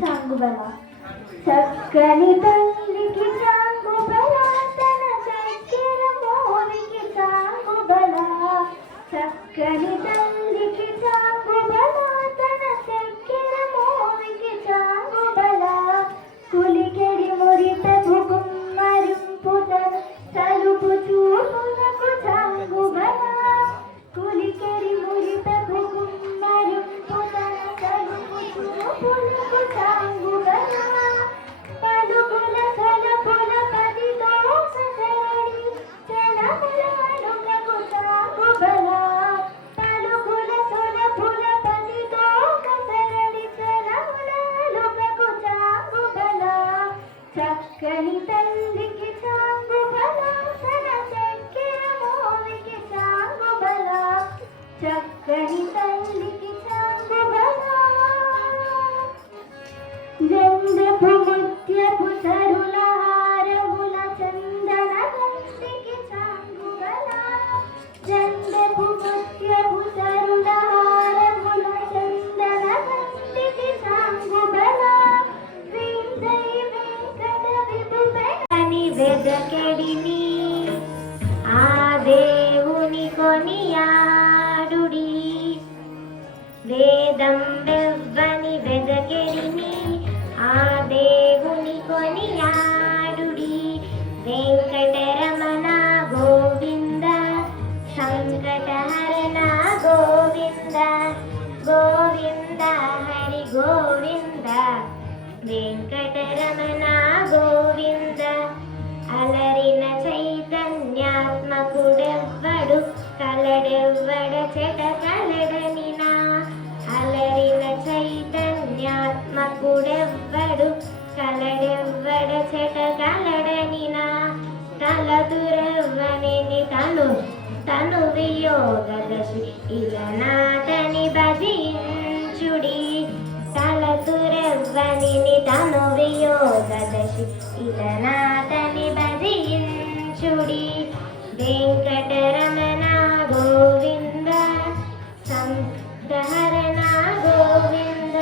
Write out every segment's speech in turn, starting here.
చాంగుబల చక్కని తల్లికి చాంగుబల తన చక్కెర మోవికి చాంగుబల చక్కని తల్లికి చాంగుబల తన చక్కెర మోవికి చాంగుబల కులికెడి మురితపు కుమ్మరింపు తలుపు చూపునకు చాంగుబల కులికెడి మురితపు కుమ్మరింపు తలుపు చూపునకు చాంగుబల పలుకుల సలపుల పదితో ససరడి చలముల అడుగకు చాంగుబల పలుకుల సలపుల పదితో ససరడి చలముల అడుగకు చాంగుబల చక్కని తల్లికి చాంగుబల తన చక్కెర మోవికి చాంగుబల చక్కని తల్లికి చాంగుబల జందపు ముత్యపు సరుల హారముల చందన గంటికి చాంగుబల జందపు ముత్యపు సరుల హారముల చందన గంటికి చాంగుబల శ్రీజై వెంకట విభుని వెదకెడిని ఆ దేవుని కొనియాడుడి వేదం వెవ్వని వెదకెడిని ఆ దేవుని కొనియాడుడి వెంకటరమణ గోవింద సంకటహరణ గోవింద గోవింద హరి గోవింద వెంకటరమణ గోవింద అలరిన చైతన్యాత్మకుడెవ్వడు కలడెవ్వడ చెట కలడనినా అలరిన చైతన్యాత్మకుడెవ్వడు కలడెవ్వడ చెట కలడనినా తలతురెవ్వనిని తను వియోగదశి ఇలనాథని భజించుడి తలతురెవ్వనిని తను వియోగదశి ఇలనాథని భజించుడి వెంకటరమణ గోవింద సంకటహరణ గోవింద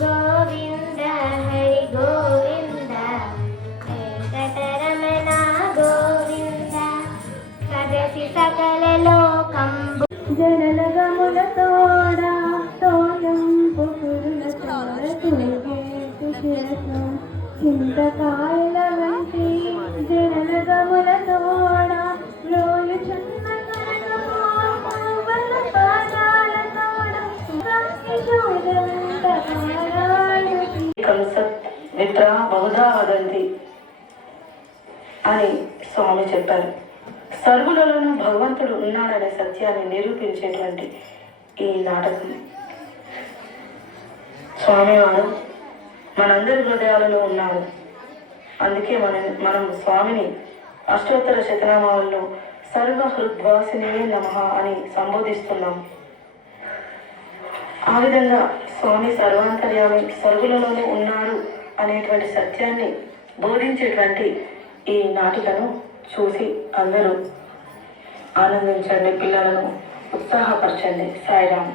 గోవింద హరి గోవింద వెంకటరమణ గోవింద సదసి సకల లోకంబు జనలగముల తోడా తోయంపు కురుల తోడ తులిగేసి శిరసు చింతకాయల వంటి జనలగముల తోడ లోయు చున్న కనకమాల పాదాల తోడ శూరవంత పారాయణి కంసత్ మిత్ర బహుధా వదంతి అని స్వామి చెప్పారు. సర్వులలోనూ భగవంతుడు ఉన్నాడనే సత్యాన్ని నిరూపించేటువంటి ఈ నాటకం స్వామివారు మనందరి హృదయాలలో ఉన్నారు. అందుకే మనం స్వామిని అష్టోత్తర శతనామాల్లో సర్వ హృద్వాసినే నమః అని సంబోధిస్తున్నాం. ఆ విధంగా స్వామి సర్వాంతర్యామి సర్వులలోనూ ఉన్నాడు అనేటువంటి సత్యాన్ని బోధించేటువంటి ఈ నాటికను చూసి అందరూ ఆనందించండి, పిల్లలను ఉత్సాహపరచండి. సాయిరామ్.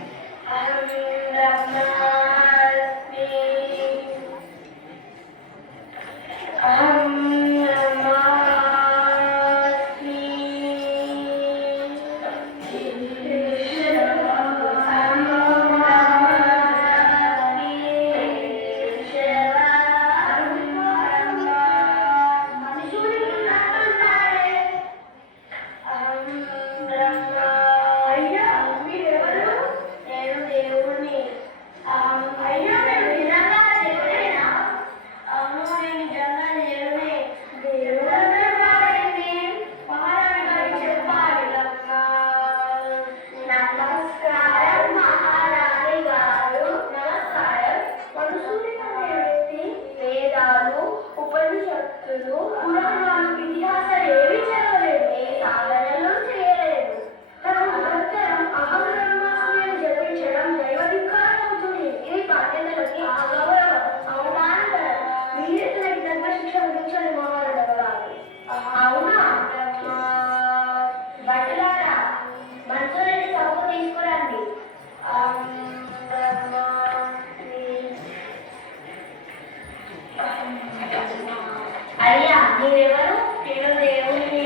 మీరెవరు? నేను దేవుడిని.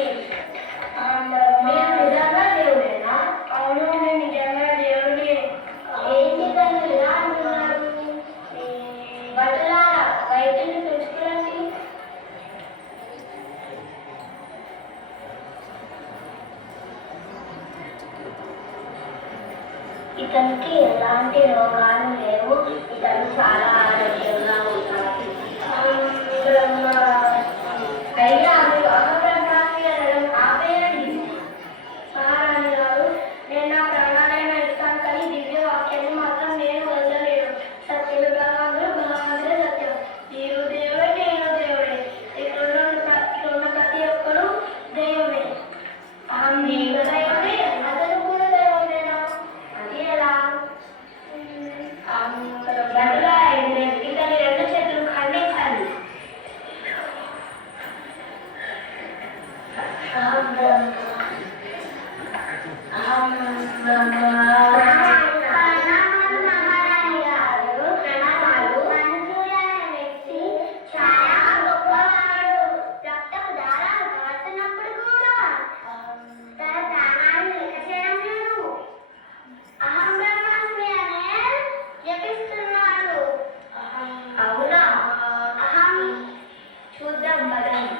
మీరు నిజంగా దేవుడేనా? అవును, నేను నిజంగా దేవుడిని. ఏంటి తను ఇలా అంటున్నారు? బట్టలారా బయటిని తెచ్చుకోండి. ఇతనికి ఎలాంటి రోగాలు లేవు. ఇతను చాలా ఆరోగ్యంగా ఉన్నాడు. అయ్యా, మీరు అహబ్రహ్మాస్మి అనడం ఆపేయండి. మహారాణి గారు, నేను నా ప్రాణాలైనా ఇస్తాను, కానీ దివ్య వాక్యాన్ని మాత్రం నేను వదలలేను. సత్యులు భగవంతుడు, భగవంతుడే సత్యం. మీరు దేవుడే, నేను దేవుడే. ఇక్కడున్న ప్రతి ఒక్కరు దేవుడే. నేను దేవుడే, అతను కూడా దేవుడేనా? అది ఎలా? ఇతని రెండు చేతులు ఖండించాలి. మహారాణి గారు, ప్రణామాలు. మనసూయ అనే వ్యక్తి చాలా గొప్పవాడు. రక్తపు దారాలు కారుతున్నప్పుడు కూడా తన ప్రాణాలను లెక్క చేయడం లేదు. అహం బ్రహ్మాస్మి అనే జపిస్తున్నాడు. అవునా? అహం చూద్దాం పదండి.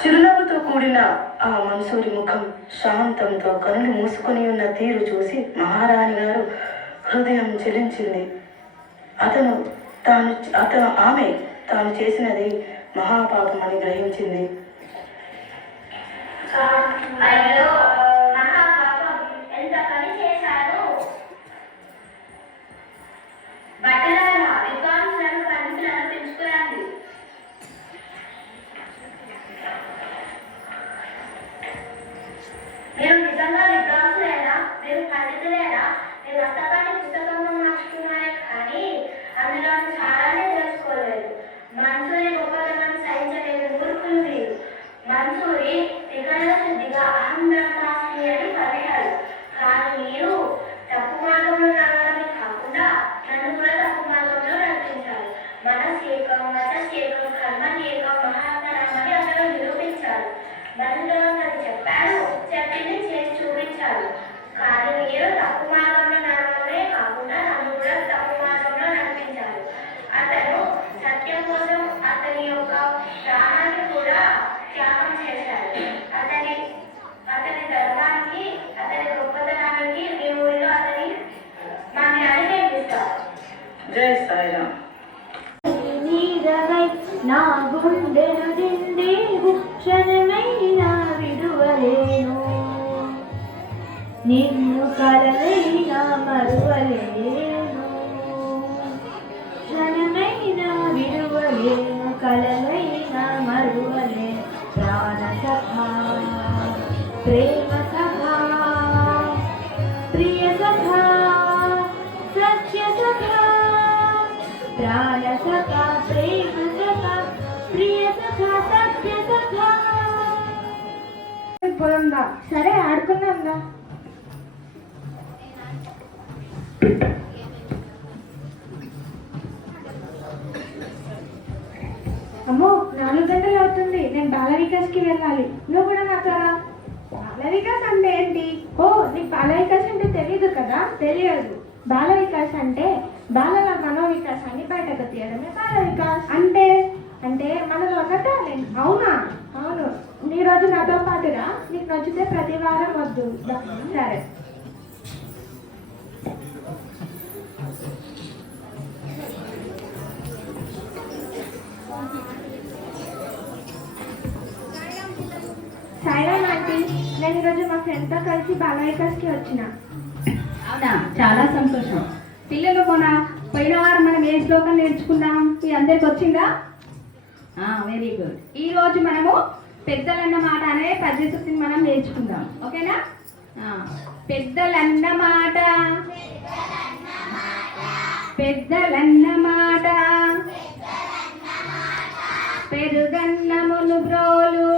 చిరునవ్వుతో కూడిన ఆ మన్సూరి ముఖం, శాంతంతో కనులు మూసుకొని ఉన్న తీరు చూసి మహారాణి గారు హృదయం చెలించింది. ఆమె తాను చేసినది మహాపాపమని గ్రహించింది. అయ్యో, మహాపాపం! ఎంత పని చేశారు! బట్టలారా విద్వాంసులను పండితులను పెంచుకురండి. మీరు నిజంగా విద్వాంసులేనా? మీరు పండితులేనా? మీరు రక్తపాటి పుస్తకంలో నడుచుకున్నారే కానీ అందులో చాలానే తెలుసుకోలేదు. మన్సూరి గొప్పతనం సహించలేని మూర్ఖులు మీరు. మన్సూరి త్రికరణ శుద్ధిగా అహం బ్రహ్మాస్మి అని పలికారు. కానీ మీరు తప్పు మార్గంలో నడవడమే కాకుండా నన్ను కూడా తప్పు మార్గంలో నడిపించారు. మనస్యేకం, వచస్యేకం, కర్మణ్యేకం, మహాత్మనామని అతను నిరూపించారు. భగవంతుడు చెప్పాడు, చెప్పింది చేసి చూపించాడు. కానీ మీరు తప్పు మార్గంలో నడవడమే కాకుండా నన్ను కూడా తప్పు మార్గంలో నడిపించారు. అతను సత్యం కోసం అతని యొక్క ప్రాణాన్ని కూడా త్యాగం చేశాడు. అతని ధర్మానికి, అతని గొప్పతనానికి మీ ఊరిలో అతని మాన్యాన్ని నేర్పిస్తారు. జై సాయిరామ్. నా గుండెను దిందేవు క్షణమైనా విడువలేను. నిన్ను కలవైనా మరువలేను. క్షణమైనా విడువలేను, కలవైనా మరువలేను. ప్రాణ సఖా, ప్రేమ సఖా, ప్రియ సఖా, సత్య సఖా, ప్రాణ సఖా, ప్రేమ సఖా, ప్రియ సఖా, సత్య సఖా. పోదాందా? సరే, ఆడుకుందాందా. అమ్మో, 4 గంటలు అవుతుంది. నేను బాల వికాస్కి వెళ్ళాలి. నువ్వు కూడా నాతో రా. బాల వికాస్ అంటే ఏంటి? ఓ, నీకు బాల వికాస్ అంటే తెలియదు కదా? తెలియదు. బాల వికాస్ అంటే బాలల మనోవికాసాన్ని బయటకు తీయడమే బాల వికాస్. అంటే మనలో ఉన్న టాలెంట్. అవునా? అవును. నీ రోజు నాతో పాటురా. నీకు నచ్చితే ప్రతి వారం వద్దు. సరే. సాయిరామ్ ఆంటీ, నేను ఈరోజు మా ఫ్రెండ్తో కలిసి బాల వికాస్కి వచ్చిన. అవునా, చాలా సంతోషం. పిల్లలు పోయిన వారం మనం ఏ శ్లోకం నేర్చుకున్నాం? మీ అందరికి వచ్చిందా? Very good. ఈ రోజు మనము పెద్దలన్న మాట అనే పద్యసూక్తిని మనం నేర్చుకుందాం. ఓకేనా? పెద్దలన్న మాట, పెద్దలన్న మాట, పెరుగన్నమును బ్రోలు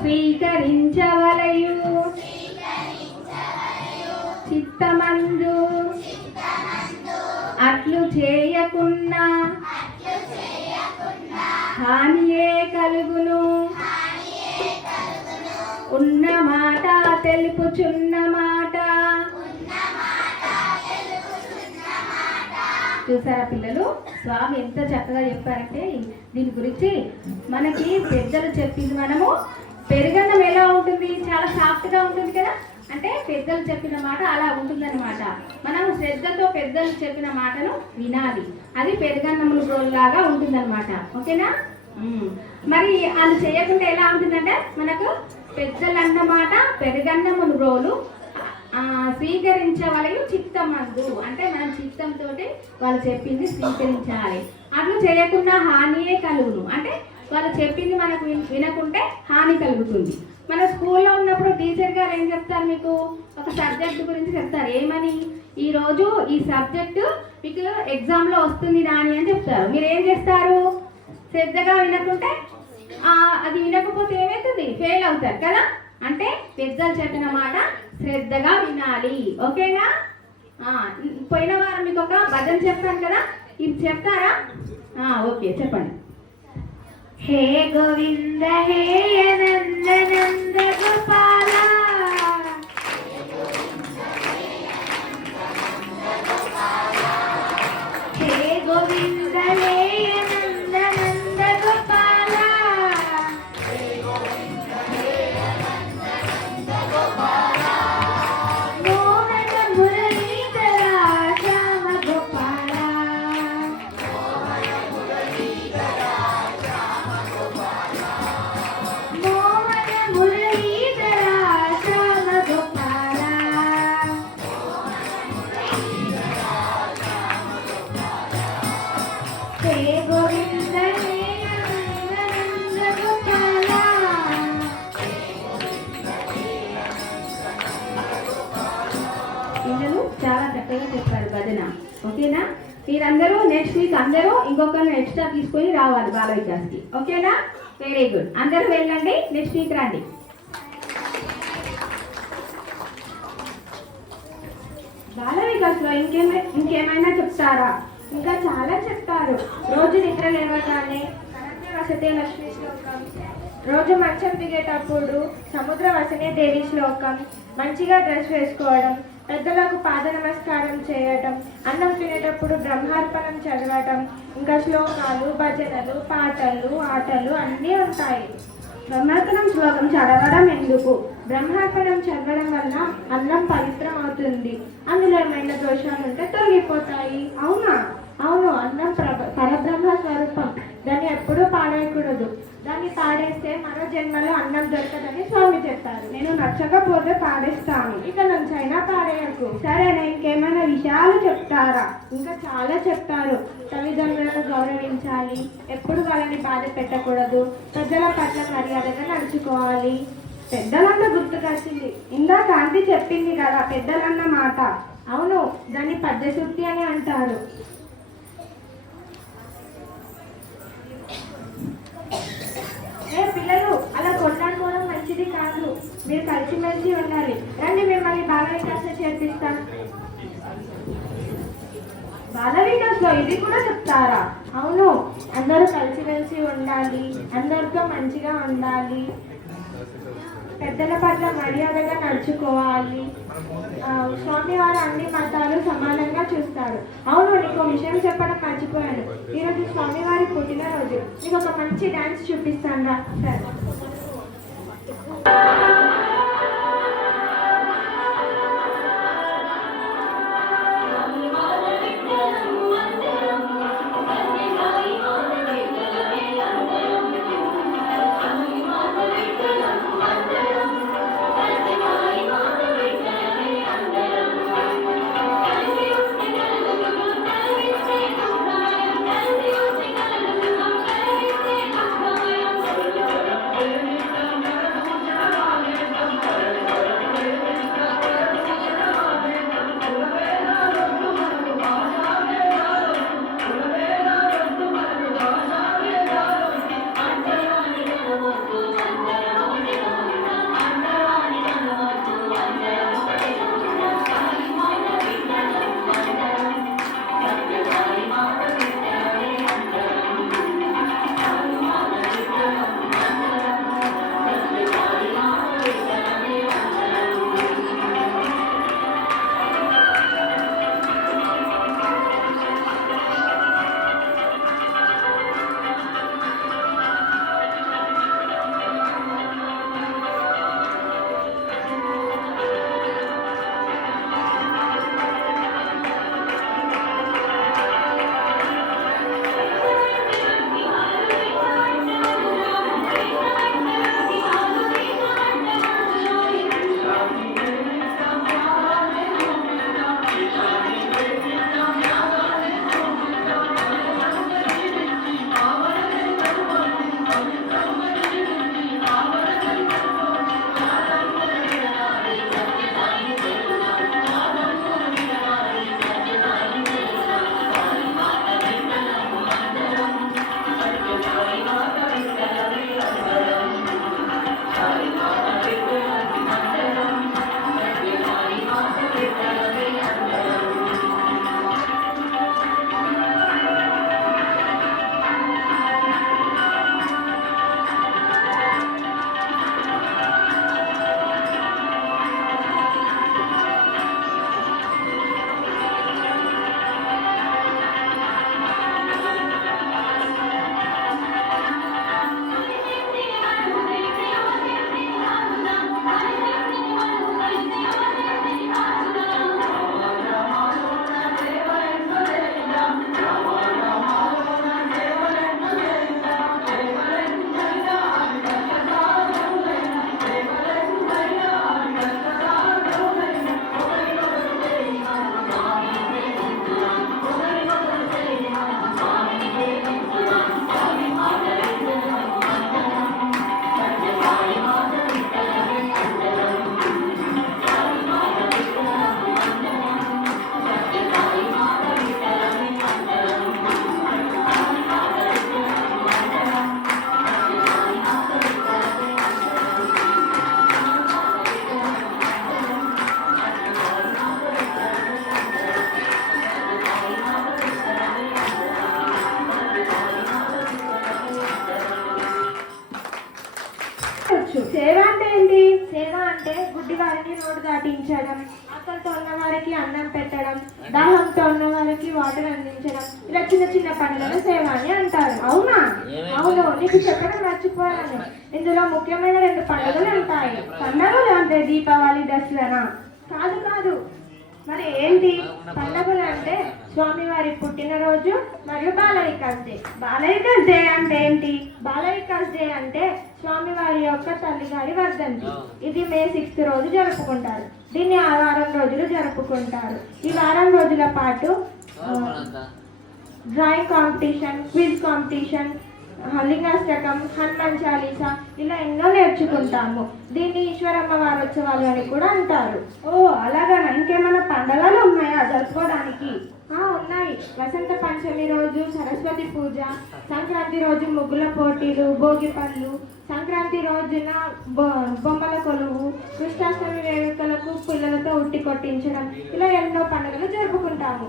స్వీకరించవలయు, చిత్తమందు అట్లు చేయకున్నా హానియే కలుగును. ఉన్న మాట తెలుపుచున్న మాట. చూసారా పిల్లలు, స్వామి ఎంత చక్కగా చెప్పారంటే దీని గురించి. మనకి పెద్దలు చెప్పింది మనము, పెరుగన్నం ఎలా ఉంటుంది, చాలా సాఫ్ట్గా ఉంటుంది కదా, అంటే పెద్దలు చెప్పిన మాట అలా ఉంటుందన్నమాట. మనం శ్రద్ధతో పెద్దలు చెప్పిన మాటను వినాలి, అది పెరుగన్నములు రోల్లాగా ఉంటుందన్నమాట. ఓకేనా? మరి అది చేయకుండా ఎలా ఉంటుందంటే, మనకు పెద్దలు అన్నమాట పెరుగన్నములు రోలు స్వీకరించవలయు చిత్తమందు, అంటే మనం చిత్తంతో వాళ్ళు చెప్పింది స్వీకరించాలి. అట్లు చేయకుండా హానియే కలుగును, అంటే వాళ్ళు చెప్పింది మనకు వినకుంటే హాని కలుగుతుంది. మన స్కూల్లో ఉన్నప్పుడు టీచర్ గారు ఏం చెప్తారు, మీకు ఒక సబ్జెక్ట్ గురించి చెప్తారు. ఏమని, ఈరోజు ఈ సబ్జెక్టు మీకు ఎగ్జామ్లో వస్తుంది రాని అని చెప్తారు. మీరు ఏం చేస్తారు, శ్రద్ధగా వినకుంటే అది వినకపోతే ఏమవుతుంది, ఫెయిల్ అవుతారు కదా. అంటే పెద్దలు చెప్పిన మాట శ్రద్ధగా వినాలి. ఓకేనా? పోయిన వారం మీకు ఒక భజన చెప్పాను కదా, ఇది చెప్తారా? ఓకే, చెప్పండి. హే గోవింద హే అనంద నంద గోపాల, హే గోవింద హే అనంద నంద గోపాల, మోహన మురళీధర శ్యామ గోపాల, మోహన మురళీధర శ్యామ గోపాల, హే గోవింద హే నంద గోపాల. పిల్లలు చాలా చక్కగా చెప్పారు భజన. ఓకేనా? మీరందరూ నెక్స్ట్ వీక్ అందరూ ఇంకొకరిని ఎక్స్ట్రా తీసుకొని రావాలి బాల వికాస్కి. ఓకేనా? Very good. అందరూ వెళ్ళండి, నెక్స్ట్ వీక్ రండి. బాల వికాస్లో ఇంకేమైనా చెప్తారా? ఇంకా చాలా చెప్తారు. రోజు నిద్ర లేవగానే వసతే లక్ష్మీ శ్లోకం, రోజు మంచం దిగేటప్పుడు సముద్ర వసనే దేవి శ్లోకం, మంచిగా డ్రెస్ వేసుకోవడం, పెద్దలకు పాద నమస్కారం చేయటం, అన్నం తినేటప్పుడు బ్రహ్మార్పణం చదవటం, ఇంకా శ్లోకాలు, భజనలు, పాటలు, ఆటలు అన్నీ ఉంటాయి. బ్రహ్మార్పణం శ్లోకం చదవడం ఎందుకు? బ్రహ్మార్పణం చదవడం వల్ల అన్నం పవిత్రం అవుతుంది, అందులో ఏమైనా దోషాలు ఉంటే తొలగిపోతాయి. అవునా? అవును, అన్నం పరబ్రహ్మ స్వరూపం, దాన్ని ఎప్పుడూ పాడేయకూడదు. దాన్ని పాడేస్తే మరో జన్మలో అన్నం దొరకదని స్వామి చెప్పారు. నేను నచ్చకపోతే పాడేస్తాను, ఇక నుంచైనా పాడేయకు. సరేనా? ఇంకేమైనా విషయాలు చెప్తారా? ఇంకా చాలా చెప్తారు. తల్లిదండ్రులను గౌరవించాలి, ఎప్పుడు వాళ్ళని బాధ పెట్టకూడదు, పెద్దల పట్ల మర్యాదగా నడుచుకోవాలి. పెద్దలన్న గుర్తుకొచ్చింది, ఇందాక ఆంటీ చెప్పింది కదా పెద్దలన్న మాట. అవును, దాన్ని పద్యశుద్ధి అని అంటారు. పిల్లలు అలా కొట్లాడుకోవడం మంచిది కాదు, మీరు కలిసిమెలిసి ఉండాలి. రండి, మిమ్మల్ని బాల వికాస్లో చేర్పిస్తాం. బాల వికాస్లో ఇది కూడా చెప్తారా? అవును, అందరూ కలిసిమెలిసి ఉండాలి, అందరితో మంచిగా ఉండాలి, పెద్దల పట్ల మర్యాదగా నడుచుకోవాలి. స్వామివారు అన్ని మతాలు సమానంగా చూస్తారు. అవును, నీకు విషయం చెప్పడం మర్చిపోయాను. ఈరోజు స్వామివారి పుట్టినరోజు, నీకు ఒక మంచి డాన్స్ చూపిస్తాను. సరే. గుడ్డి వారిని రోడ్డు దాటించడం, ఆకలితో ఉన్న వారికి అన్నం పెట్టడం, దాహంతో ఉన్న వారికి వాటర్ అందించడం, ఇలా చిన్న చిన్న పనులను సేవ అని అంటారు. అవునా? అవును, నీకు చెప్పడం మర్చిపోయాను. ఇందులో ముఖ్యమైన 2 పండుగలు ఉంటాయి. పండుగలు అంటే దీపావళి, దసరా? కాదు కాదు. మరి ఏంటి? పండుగలు అంటే స్వామివారి పుట్టినరోజు మరియు బాలవికాస్ డే. బాలవికాస్ డే అంటే ఏంటి? బాలవికాస్ డే అంటే స్వామివారి యొక్క తల్లిగారి వర్ధంతి. ఇది మే 6th రోజు జరుపుకుంటారు. దీన్ని ఆ వారం రోజులు జరుపుకుంటారు. ఈ వారం రోజుల పాటు drawing competition, quiz competition, Lingashtakam, Hanuman Chalisa ఇలా ఎన్నో నేర్చుకుంటాము. దీన్ని ఈశ్వరమ్మ వారోత్సవాలు అని కూడా అంటారు. ఓ అలాగా. ఇంకేమైనా పండుగలు ఉన్నాయా జరుపుకోవడానికి? ఉన్నాయి. వసంత పంచమి రోజు సరస్వతి పూజ, సంక్రాంతి రోజు ముగ్గుల పోటీలు, భోగి పళ్ళు, సంక్రాంతి రోజున బొమ్మల కొలువు, కృష్ణాష్టమి వేడుకలకు పిల్లలతో ఉట్టి కొట్టించడం, ఇలా ఎన్నో పండుగలు జరుపుకుంటాము.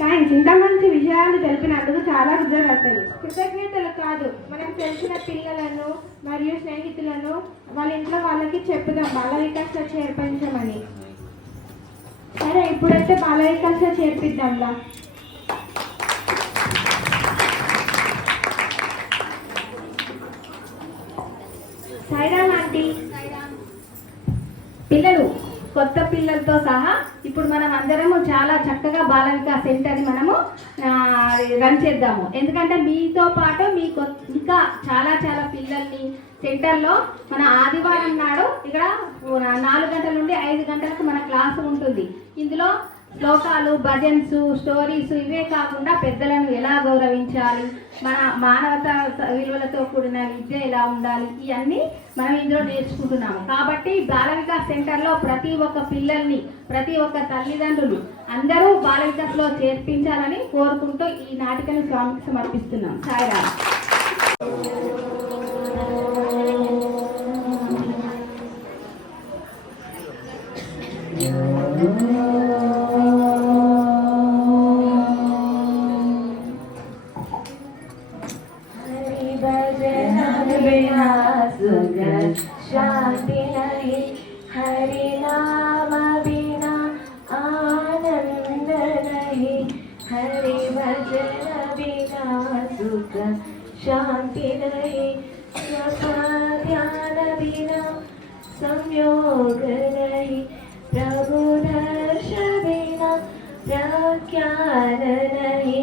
థ్యాంక్స్. ఇంత మంచి విషయాలు తెలిపినందుకు చాలా కృతజ్ఞతలు. కృతజ్ఞతలు కాదు, మనం తెలిసిన పిల్లలను మరియు స్నేహితులను వాళ్ళ ఇంట్లో వాళ్ళకి చెప్పుదాం బాల వికాస్లో చేర్పించమని. సరే, ఇప్పుడైతే బాల వికాస్లో చేర్పిద్దాంలా. సాయిరామ్ ఆంటీ. పిల్లలు, కొత్త పిల్లలతో సహా ఇప్పుడు మనం అందరము చాలా చక్కగా బాల వికాస్ సెంటర్ని మనము రన్ చేద్దాము. ఎందుకంటే మీతో పాటు మీకు ఇంకా చాలా చాలా పిల్లల్ని సెంటర్లో మన ఆదివారం నాడు ఇక్కడ 4 గంటల నుండి 5 గంటలకు మన క్లాసు ఉంటుంది. ఇందులో శ్లోకాలు, భజన్స్, స్టోరీస్ ఇవే కాకుండా పెద్దలను ఎలా గౌరవించాలి, మన మానవత విలువలతో కూడిన విద్య ఎలా ఉండాలి, ఇవన్నీ మనం ఇందులో నేర్చుకుంటున్నాము. కాబట్టి బాల వికాస్ సెంటర్లో ప్రతి ఒక్క పిల్లల్ని, ప్రతి ఒక్క తల్లిదండ్రులు అందరూ బాల వికాస్లో చేర్పించాలని కోరుకుంటూ ఈ నాటికను స్వామికి సమర్పిస్తున్నాం. సాయిరామ్. शांति नहीं, हरि नाम बिना आनंद नहीं, हरि भजन बिना सुख शांति नहीं, ध्यान बिना संयोग नहीं, प्रभु दर्श बिना प्रज्ञान नहीं,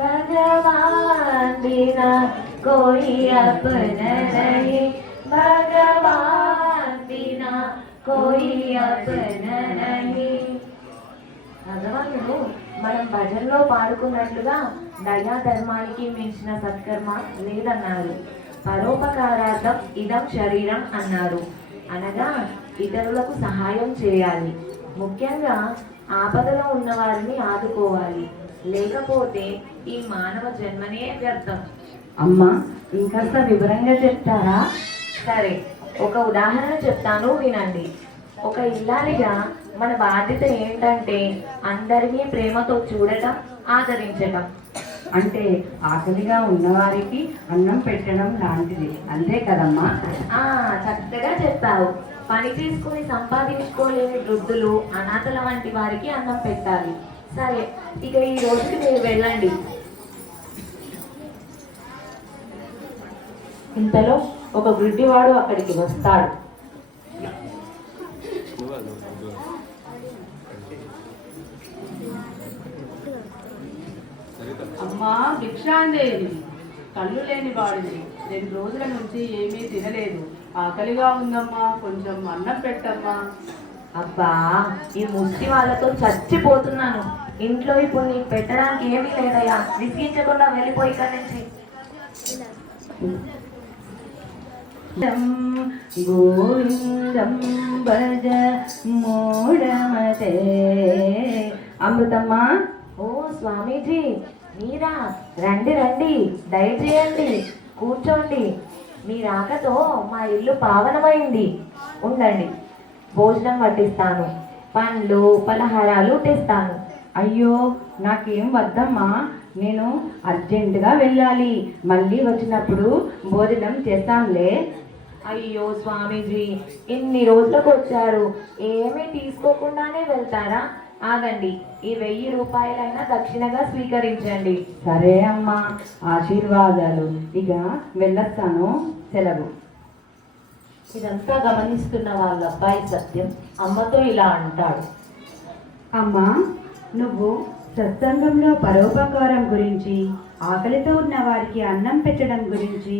भगवान बिना कोई अपना नहीं, भगवान बिना कोई अपना नहीं. భగవానుడు మనం భజనలో పాడుకున్నట్లుగా దయా ధర్మానికి మించిన సత్కర్మ లేదన్నారు. పరోపకారార్థం ఇదం శరీరం అన్నారు. అనగా ఇతరులకు సహాయం చేయాలి. ముఖ్యంగా ఆపదలో ఉన్న వారిని ఆదుకోవాలి. లేకపోతే ఈ మానవ జన్మనే వ్యర్థం. అమ్మా, ఇంకాస్త వివరంగా చెప్తారా? సరే, ఒక ఉదాహరణ చెప్తాను, వినండి. ఒక ఇల్లాలిగా మన బాధ్యత ఏంటంటే అందరినీ ప్రేమతో చూడటం, ఆదరించటం. అంటే ఆకలిగా ఉన్నవారికి అన్నం పెట్టడం లాంటిది, అంతే కదమ్మా? చక్కగా చెప్పావు. పని చేసుకుని సంపాదించుకోలేని వృద్ధులు, అనాథల వంటి వారికి అన్నం పెట్టాలి. సరే, ఇక ఈ రోజుకి మీరు వెళ్ళండి. ఇంతలో ఒక గుడ్డివాడు అక్కడికి వస్తాడు. అమ్మా, భిక్షాందేవి, కళ్ళు లేని వాడిని, 2 రోజుల నుంచి ఏమీ తినలేదు, ఆకలిగా ఉందమ్మా, కొంచెం అన్నం పెట్టమ్మా. అబ్బా, ఈ ముష్టి వాళ్ళతో చచ్చిపోతున్నాను. ఇంట్లో ఇప్పుడు నీకు పెట్టడానికి ఏమీ లేదయ్యా. విసిగించకుండా వెళ్ళిపోయి ఇక్కడి నుంచి. గోవిందం భజ మూఢమతే. అమృతమ్మా. ఓ స్వామీజీ, మీరా? రండి రండి, దయచేయండి, కూర్చోండి. మీ రాకతో మా ఇల్లు పావనమైంది. ఉండండి, భోజనం వడ్డిస్తాను, పండ్లు పలహారాలు తెస్తాను. అయ్యో, నాకేం వద్దమ్మా, నేను అర్జెంటుగా వెళ్ళాలి. మళ్ళీ వచ్చినప్పుడు భోజనం చేస్తానులే. అయ్యో స్వామీజీ, ఇన్ని రోజులకు వచ్చారు, ఏమీ తీసుకోకుండానే వెళ్తారా? ఆగండి, ఈ 1000 రూపాయలైనా దక్షిణగా స్వీకరించండి. సరే అమ్మా, ఆశీర్వాదాలు. ఇక వెళ్ళొస్తాను, సెలవు. ఇదంతా గమనిస్తున్న వాళ్ళ అబ్బాయి సత్యం అమ్మతో ఇలా అంటాడు. అమ్మా, నువ్వు సత్సంగంలో పరోపకారం గురించి, ఆకలితో ఉన్న వారికి అన్నం పెట్టడం గురించి,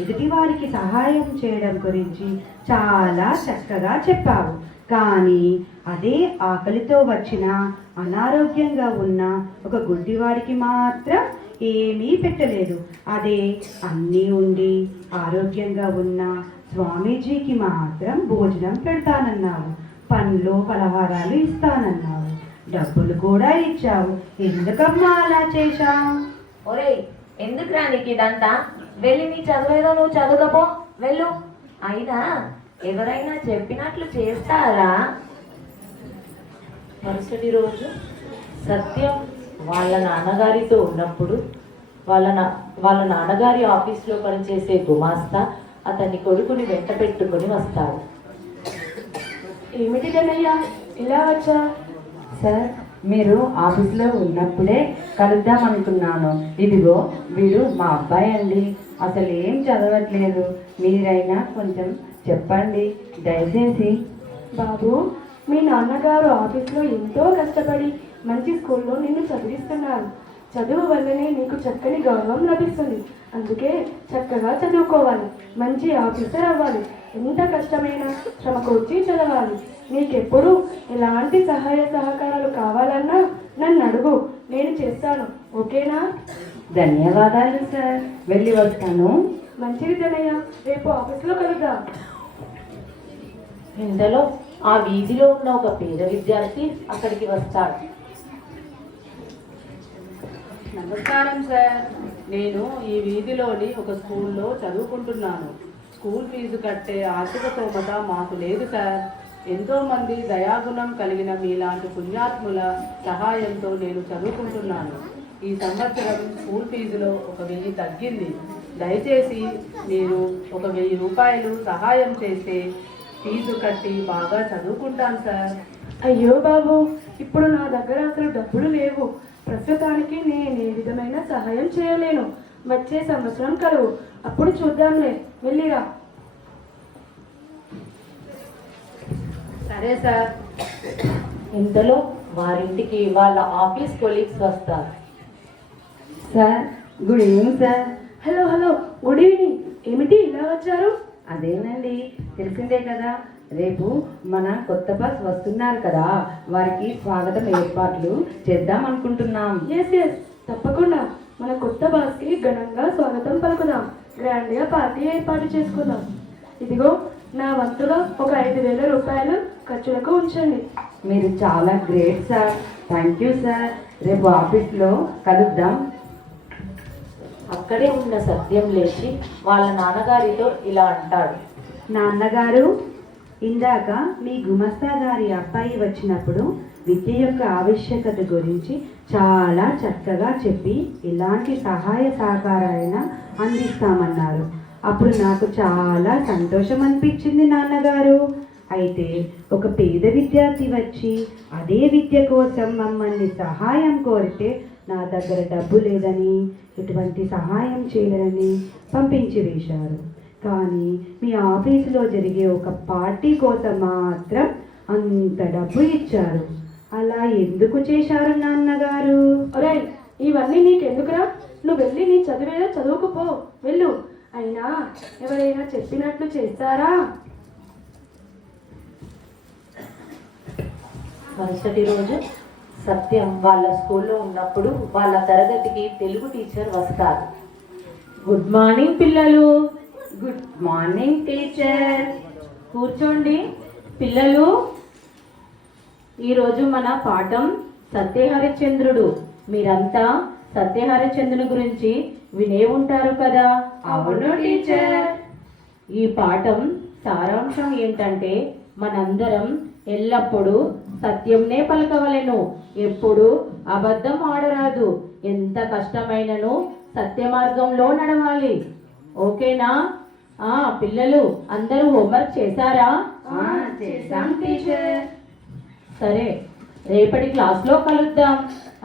ఎదుటి వారికి సహాయం చేయడం గురించి చాలా చక్కగా చెప్పావు. కానీ అదే ఆకలితో వచ్చిన, అనారోగ్యంగా ఉన్న ఒక గుడ్డివాడికి మాత్రం ఏమీ పెట్టలేదు. అదే అన్నీ ఉండి ఆరోగ్యంగా ఉన్న స్వామీజీకి మాత్రం భోజనం పెడతానన్నావు, పండ్లు పలహారాలు ఇస్తానన్నావు, డబ్బులు కూడా ఇచ్చావు. ఎందుకమ్మా అలా చేశావు? ఒరేయ్, ఎందుకురా నీకు ఇదంతా? వెళ్ళి నీ చదువేదో నువ్వు చదువుకపో, వెళ్ళు. అయినా ఎవరైనా చెప్పినట్లు చేస్తారా? మరుసటి రోజు సత్యం వాళ్ళ నాన్నగారితో ఉన్నప్పుడు వాళ్ళ నాన్నగారి ఆఫీస్లో పనిచేసే గుమాస్తా అతన్ని కొడుకుని వెంట పెట్టుకుని వస్తాడు. ఏమిటి కన్నయ్య, ఇలా వచ్చా? సార్, మీరు ఆఫీస్లో ఉన్నప్పుడే కలుద్దాం అనుకున్నాను. ఇదిగో వీడు మా అబ్బాయి అండి, అసలు ఏం చదవట్లేదు. మీరైనా కొంచెం చెప్పండి దయచేసి. బాబు, మీ నాన్నగారు ఆఫీస్లో ఎంతో కష్టపడి మంచి స్కూల్లో నిన్ను చదివిస్తున్నారు. చదువు వల్లనే నీకు చక్కని గౌరవం లభిస్తుంది. అందుకే చక్కగా చదువుకోవాలి, మంచి ఆఫీసర్ అవ్వాలి. ఎంత కష్టమైనా శ్రమ కూర్చి చదవాలి. నీకెప్పుడు ఎలాంటి సహాయ సహకారాలు కావాలన్నా నన్ను అడుగు, నేను చేస్తాను. ఓకేనా? ధన్యవాదాలు సార్, వెళ్ళి వస్తాను. మంచిది తనయ్య, రేపు ఆఫీస్లో కలుద్దాం. ఇంతలో ఆ వీధిలో ఉన్న ఒక పేద విద్యార్థి అక్కడికి వస్తాడు. నమస్కారం సార్, నేను ఈ వీధిలోని ఒక స్కూల్లో చదువుకుంటున్నాను. స్కూల్ ఫీజు కట్టే ఆర్థిక స్తోమత మాకు లేదు సార్. ఎంతోమంది దయాగుణం కలిగిన మీలాంటి పుణ్యాత్ముల సహాయంతో నేను చదువుకుంటున్నాను. ఈ సంవత్సరం స్కూల్ ఫీజులో 1000 తగ్గింది. దయచేసి మీరు 1000 రూపాయలు సహాయం చేస్తే ఫీజు కట్టి బాగా చదువుకుంటాను సార్. అయ్యో బాబు, ఇప్పుడు నా దగ్గర అసలు డబ్బులు లేవు. ప్రస్తుతానికి నేను ఏ విధమైన సహాయం చేయలేను. వచ్చే సంవత్సరం కలువు, అప్పుడు చూద్దాంలే. వెళ్ళిరా. సరే సార్. ఇంతలో వారింటికి వాళ్ళ ఆఫీస్ కొలీగ్స్ వస్తారు. Sir, good evening sir. Hello hello, good evening. ఏమిటి ఇలా వచ్చారు? అదేనండి, తెలిసిందే కదా, రేపు మన కొత్త బస్ వస్తున్నారు కదా, వారికి స్వాగతం ఏర్పాట్లు చేద్దాం అనుకుంటున్నాం. ఎస్ ఎస్, తప్పకుండా. మన కొత్త బాస్కి ఘనంగా స్వాగతం పలుకుదాం. గ్రాండ్గా పార్టీ ఏర్పాటు చేసుకుందాం. ఇదిగో నా వంతులో ఒక 5000 రూపాయలు ఖర్చులకు ఉంచండి. మీరు చాలా great sir. Thank you sir. రేపు ఆఫీస్లో కలుద్దాం. అక్కడే ఉన్న సత్యం లేచి వాళ్ళ నాన్నగారితో ఇలా అంటాడు. నాన్నగారు, ఇందాక మీ గుమస్తా గారి అబ్బాయి వచ్చినప్పుడు విద్య యొక్క ఆవశ్యకత గురించి చాలా చక్కగా చెప్పి ఎలాంటి సహాయ సహకారాలైనా అందిస్తామన్నారు. అప్పుడు నాకు చాలా సంతోషం అనిపించింది నాన్నగారు. అయితే ఒక పేద విద్యార్థి వచ్చి అదే విద్య కోసం మమ్మల్ని సహాయం కోరితే నా దగ్గర డబ్బు లేదని, ఎటువంటి సహాయం చేయలేదని పంపించి వేశారు. కానీ మీ ఆఫీసులో జరిగే ఒక పార్టీ కోసం మాత్రం అంత డబ్బు ఇచ్చారు. అలా ఎందుకు చేశారు నాన్నగారు? ఒరేయ్, ఇవన్నీ నీకెందుకురా? నువ్వు వెళ్ళి నీ చదివేదో చదువుకుపో, వెళ్ళు. అయినా ఎవరైనా చెప్పినట్లు చేస్తారా? మరుసటి రోజు సత్యం వాళ్ళ స్కూల్లో ఉన్నప్పుడు వాళ్ళ తరగతికి తెలుగు టీచర్ వస్తారు. గుడ్ మార్నింగ్ పిల్లలు. Good morning teacher. కూర్చోండి పిల్లలు. ఈరోజు మన పాఠం సత్యహరిశ్చంద్రుడు. మీరంతా సత్యహరిశ్చంద్రుని గురించి వినే ఉంటారు కదా? అవును టీచర్. ఈ పాఠం సారాంశం ఏంటంటే మనందరం ఎల్లప్పుడూ సత్యంనే పలకవలెను, ఎప్పుడు అబద్ధం ఆడరాదు. ఎంత కష్టమైనను సత్య మార్గంలో నడవాలి. ఓకేనా? పిల్లలు అందరూ హోంవర్క్ చేశారా? చేశాం టీచర్. సరే, రేపటి క్లాస్లో కలుద్దాం.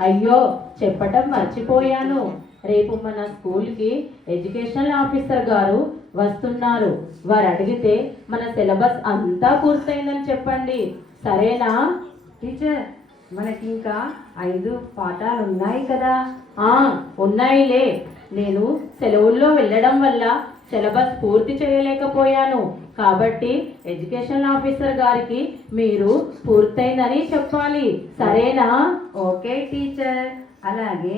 అయ్యో, చెప్పటం మర్చిపోయాను. రేపు మన స్కూల్కి ఎడ్యుకేషనల్ ఆఫీసర్ గారు వస్తున్నారు. వారు అడిగితే మన సిలబస్ అంతా పూర్తయిందని చెప్పండి. సరేనా? టీచర్, మనకి ఇంకా 5 పాఠాలు ఉన్నాయి కదా? ఉన్నాయిలే. నేను సెలవుల్లో వెళ్ళడం వల్ల సిలబస్ పూర్తి చేయలేకపోయాను. కాబట్టి ఎడ్యుకేషన్ ఆఫీసర్ గారికి మీరు పూర్తయిందని చెప్పాలి. సరేనా? ఓకే టీచర్, అలాగే.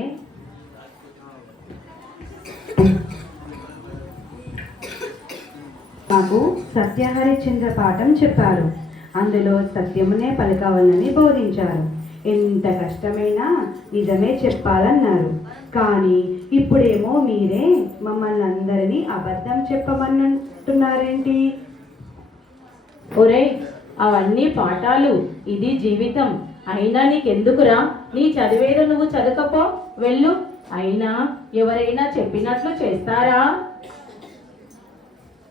మాకు సత్యహరిశ్చంద్ర పాఠం చెప్పారు. అందులో సత్యమునే పలకవలని బోధించారు. ఎంత కష్టమైనా నిజమే చెప్పాలన్నారు. కానీ ఇప్పుడేమో మీరే మమ్మల్ని అందరినీ అబద్ధం చెప్పమనంటున్నారేంటి? ఒరే, అవన్నీ పాఠాలు, ఇది జీవితం. అయినా నీకెందుకురా? నీ చదివేదో నువ్వు చదవకపో, వెళ్ళు. అయినా ఎవరైనా చెప్పినట్లు చేస్తారా?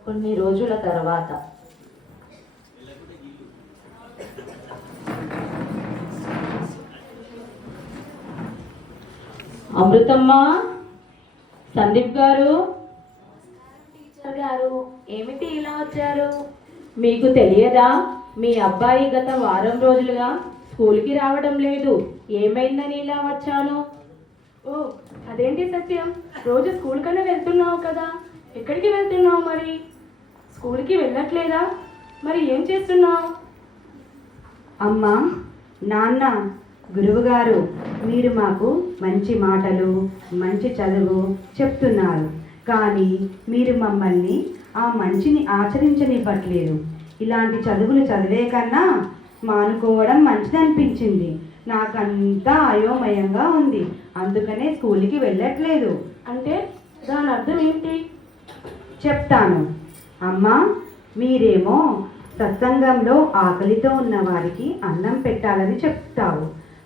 కొన్ని రోజుల తర్వాత అమృతమ్మ, సందీప్ గారు. టీచర్ గారు, ఏమిటి ఇలా వచ్చారు? మీకు తెలియదా? మీ అబ్బాయి గత వారం రోజులుగా స్కూల్కి రావడం లేదు. ఏమైందని ఇలా వచ్చాను? ఓ, అదేంటి సత్యం, రోజు స్కూల్ కన్నా వెళ్తున్నావు కదా, ఎక్కడికి వెళ్తున్నావు మరి? స్కూల్కి వెళ్ళట్లేదా? మరి ఏం చేస్తున్నావు? అమ్మా, నాన్న, గురువుగారు, మీరు మాకు మంచి మాటలు, మంచి చదువు చెప్తున్నారు. కానీ మీరు మమ్మల్ని ఆ మంచిని ఆచరించనివ్వట్లేదు. ఇలాంటి చదువులు చదివే కన్నా మానుకోవడం మంచిదనిపించింది. నాకంతా అయోమయంగా ఉంది. అందుకనే స్కూల్కి వెళ్ళట్లేదు. అంటే దాని అర్థం ఏంటి? చెప్తాను. అమ్మా, మీరేమో సత్సంగంలో ఆకలితో ఉన్న వారికి అన్నం పెట్టాలని చెప్తావు.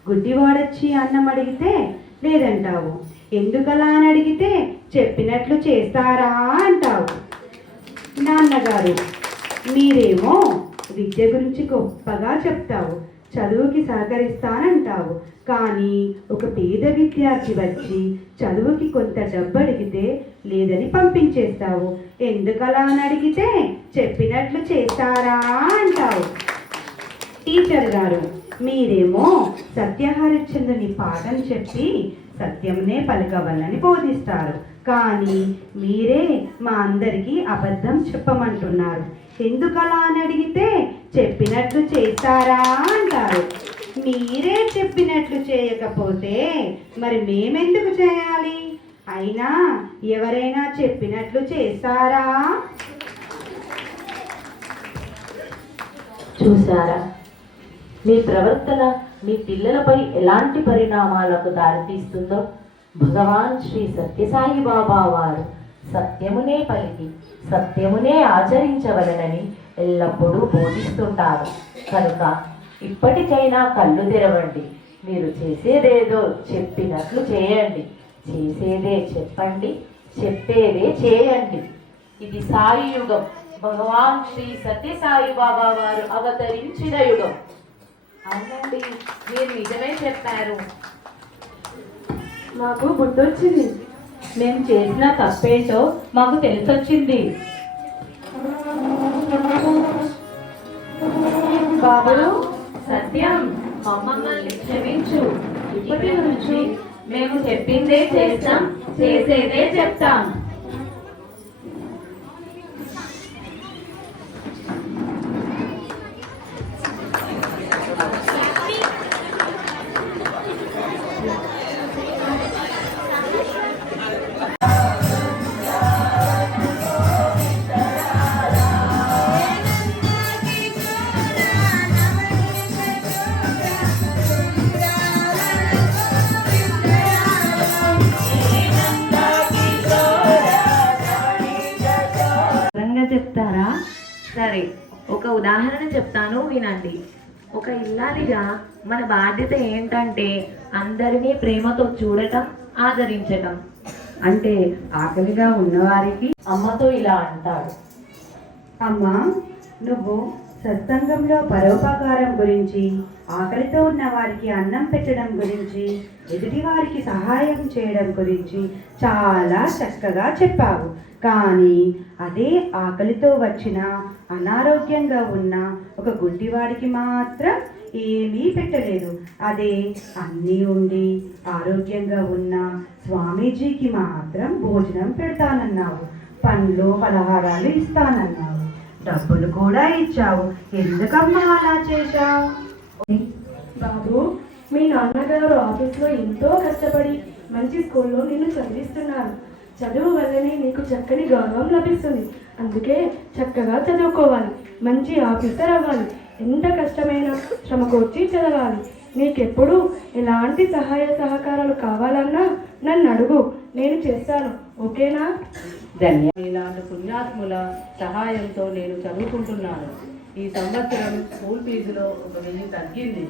గుడ్డివాడొచ్చి అన్నం అడిగితే లేదంటావు. ఎందుకలా అని అడిగితే చెప్పినట్లు చేస్తారా అంటావు. నాన్నగారు, మీరేమో విద్య గురించి గొప్పగా చెప్తావు, చదువుకి సహకరిస్తానంటావు. కానీ ఒక పేద విద్యార్థి వచ్చి చదువుకి కొంత డబ్బు అడిగితే లేదని పంపించేస్తావు. ఎందుకలా అని అడిగితే చెప్పినట్లు చేస్తారా అంటావు. టీచర్ గారు, మీరేమో సత్యహరిశ్చంద్రుని పాఠం చెప్పి సత్యంనే పలకవలని బోధిస్తారు. కానీ మీరే మా అందరికీ అబద్ధం చెప్పమంటున్నారు. ఎందుకలా అని అడిగితే చెప్పినట్లు చేస్తారా అంటారు. మీరే చెప్పినట్లు చేయకపోతే మరి మేమెందుకు చేయాలి? అయినా ఎవరైనా చెప్పినట్లు చేస్తారా? చూసారా, మీ ప్రవర్తన మీ పిల్లలపై ఎలాంటి పరిణామాలకు దారితీస్తుందో. భగవాన్ శ్రీ సత్యసాయి బాబా వారు సత్యమునే పలికి సత్యమునే ఆచరించవలనని ఎల్లప్పుడూ బోధిస్తుంటారు. కనుక ఇప్పటికైనా కళ్ళు తెరవండి. మీరు చేసేదేదో చెప్పినట్లు చేయండి. చేసేదే చెప్పండి, చెప్పేదే చేయండి. ఇది సాయి యుగం. భగవాన్ శ్రీ సత్యసాయి బాబా వారు అవతరించిన యుగం. అవునండి, మీరు నిజమే చెప్పారు. మాకు గుర్తొచ్చింది. మేము చేసిన తప్పేంటో మాకు తెలిసొచ్చింది. బాబు, సత్యం, మమ్మల్ని క్షమించు. ఇప్పటి నుంచి మేము చెప్పిందే చేస్తాం, చేసేదే చెప్తాం. చెప్తారా? సరే, ఒక ఉదాహరణ చెప్తాను, వినండి. ఒక ఇల్లాలిగా మన బాధ్యత ఏంటంటే అందరినీ ప్రేమతో చూడటం, ఆదరించటం. అంటే ఆకలిగా ఉన్నవారికి అమ్మతో ఇలా అంటాడు, అమ్మా, నువ్వు సత్సంగంలో పరోపకారం గురించి, ఆకలితో ఉన్న వారికి అన్నం పెట్టడం గురించి, ఎదుటి వారికి సహాయం చేయడం గురించి చాలా చక్కగా చెప్పావు. కానీ అదే ఆకలితో వచ్చిన, అనారోగ్యంగా ఉన్న ఒక గుడ్డివాడికి మాత్రం ఏమీ పెట్టలేదు. అదే అన్నీ ఉండి ఆరోగ్యంగా ఉన్న స్వామీజీకి మాత్రం భోజనం పెడతానన్నావు, పండ్లు పలహారాలు ఇస్తానన్నావు, డబ్బులు కూడా ఇచ్చావు. ఎందుకమ్మా అలా చేశావు? బాబు, మీ నాన్నగారు ఆఫీస్లో ఎంతో కష్టపడి మంచి స్కూల్లో నిన్ను చదివిస్తున్నారు. చదువు వల్లనే నీకు చక్కని గౌరవం లభిస్తుంది. అందుకే చక్కగా చదువుకోవాలి, మంచి ఆఫీసర్ అవ్వాలి. ఎంత కష్టమైనా శ్రమకొచ్చి చదవాలి. నీకెప్పుడు ఎలాంటి సహాయ సహకారాలు కావాలన్నా నన్ను అడుగు, నేను చేస్తాను. ఓకేనా? ఇలాంటి పుణ్యాత్ముల సహాయంతో నేను చదువుకుంటున్నాను. ఈ సంవత్సరం స్కూల్ ఫీజులో 1000 తగ్గింది.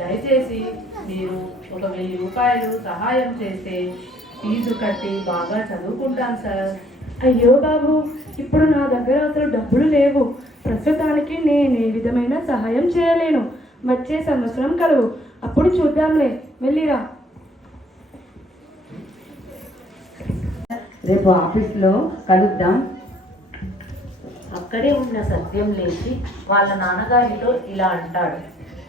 దయచేసి మీరు 1000 రూపాయలు సహాయం చేస్తే ఫీజు కట్టి బాగా చదువుకుంటాను సార్. అయ్యో బాబు, ఇప్పుడు నా దగ్గర అసలు డబ్బులు లేవు. ప్రస్తుతానికి నేను ఏ విధమైన సహాయం చేయలేను. వచ్చే సంవత్సరం కలువు, అప్పుడు చూద్దాంలే. వెళ్ళిరా. రేపు ఆఫీస్లో కలుద్దాం. అక్కడే ఉన్న సత్యం లేచి వాళ్ళ నాన్నగారితో ఇలా అంటాడు.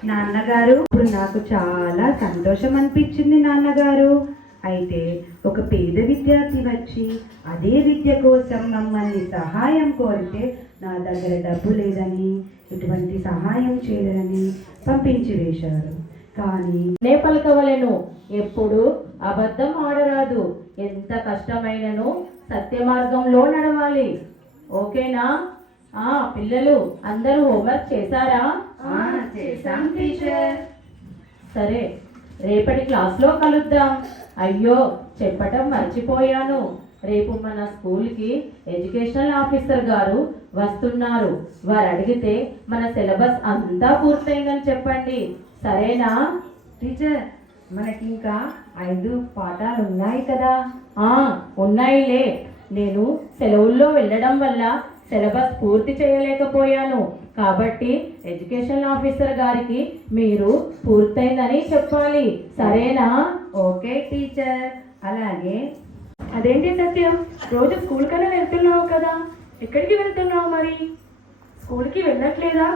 నాన్నగారు, ఇప్పుడు నాకు చాలా సంతోషం అనిపించింది నాన్నగారు. అయితే ఒక పేద విద్యార్థి వచ్చి అదే విద్య కోసం మమ్మల్ని సహాయం కోరితే నా దగ్గర డబ్బు లేదని, ఇటువంటి సహాయం చేయలేదని పంపించి వేశారు. కానీ నే పలకవలెను, ఎప్పుడు అబద్ధం ఆడరాదు. ఎంత కష్టమైనను సత్య మార్గంలో నడవాలి. ఓకేనా? పిల్లలు అందరూ హోంవర్క్ చేశారా? చేశాం టీచర్. సరే, రేపటి క్లాస్లో కలుద్దాం. అయ్యో, చెప్పటం మర్చిపోయాను. రేపు మన స్కూల్కి ఎడ్యుకేషనల్ ఆఫీసర్ గారు వస్తున్నారు. వారు అడిగితే మన సిలబస్ అంతా పూర్తయిందని చెప్పండి. సరేనా? టీచర్, మనకింకా 5 పాఠాలు ఉన్నాయి కదా? ఉన్నాయిలే. నేను సెలవుల్లో వెళ్ళడం వల్ల సిలబస్ పూర్తి చేయలేకపోయాను. కాబట్టి ఎడ్యుకేషన్ ఆఫీసర్ గారికి మీరు పూర్తయిందని చెప్పాలి. సరేనా? ఓకే టీచర్, అలాగే. అదేంటి సత్యం, రోజు స్కూల్ కన్నా వెళ్తున్నావు కదా, ఎక్కడికి వెళ్తున్నావు మరి? స్కూల్కి వెళ్ళట్లేదా?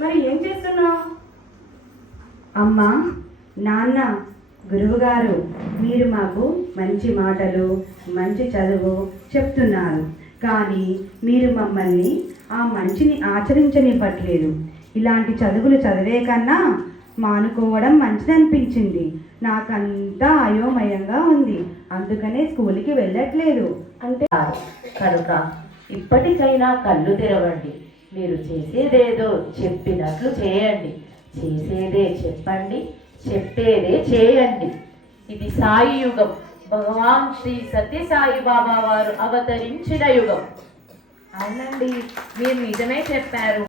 మరి ఏం చేస్తున్నావు? అమ్మా, నాన్న, గురువుగారు, మీరు మాకు మంచి మాటలు, మంచి చదువు చెప్తున్నారు. కానీ మీరు మమ్మల్ని ఆ మంచిని ఆచరించనివ్వట్లేదు. ఇలాంటి చదువులు చదివే కన్నా మానుకోవడం మంచిదనిపించింది. నాకంతా అయోమయంగా ఉంది. అందుకనే స్కూల్కి వెళ్ళట్లేదు. అంటే కనుక ఇప్పటికైనా కళ్ళు తెరవండి. మీరు చేసేదేదో చెప్పినట్లు చేయండి. చేసేదే చెప్పండి, చెప్పేదే చేయండి. ఇది సాయి యుగం. భగవాన్ శ్రీ సత్యసాయి బాబా వారు అవతరించిన యుగం. అవునండి, మీరు నిజమే చెప్పారు.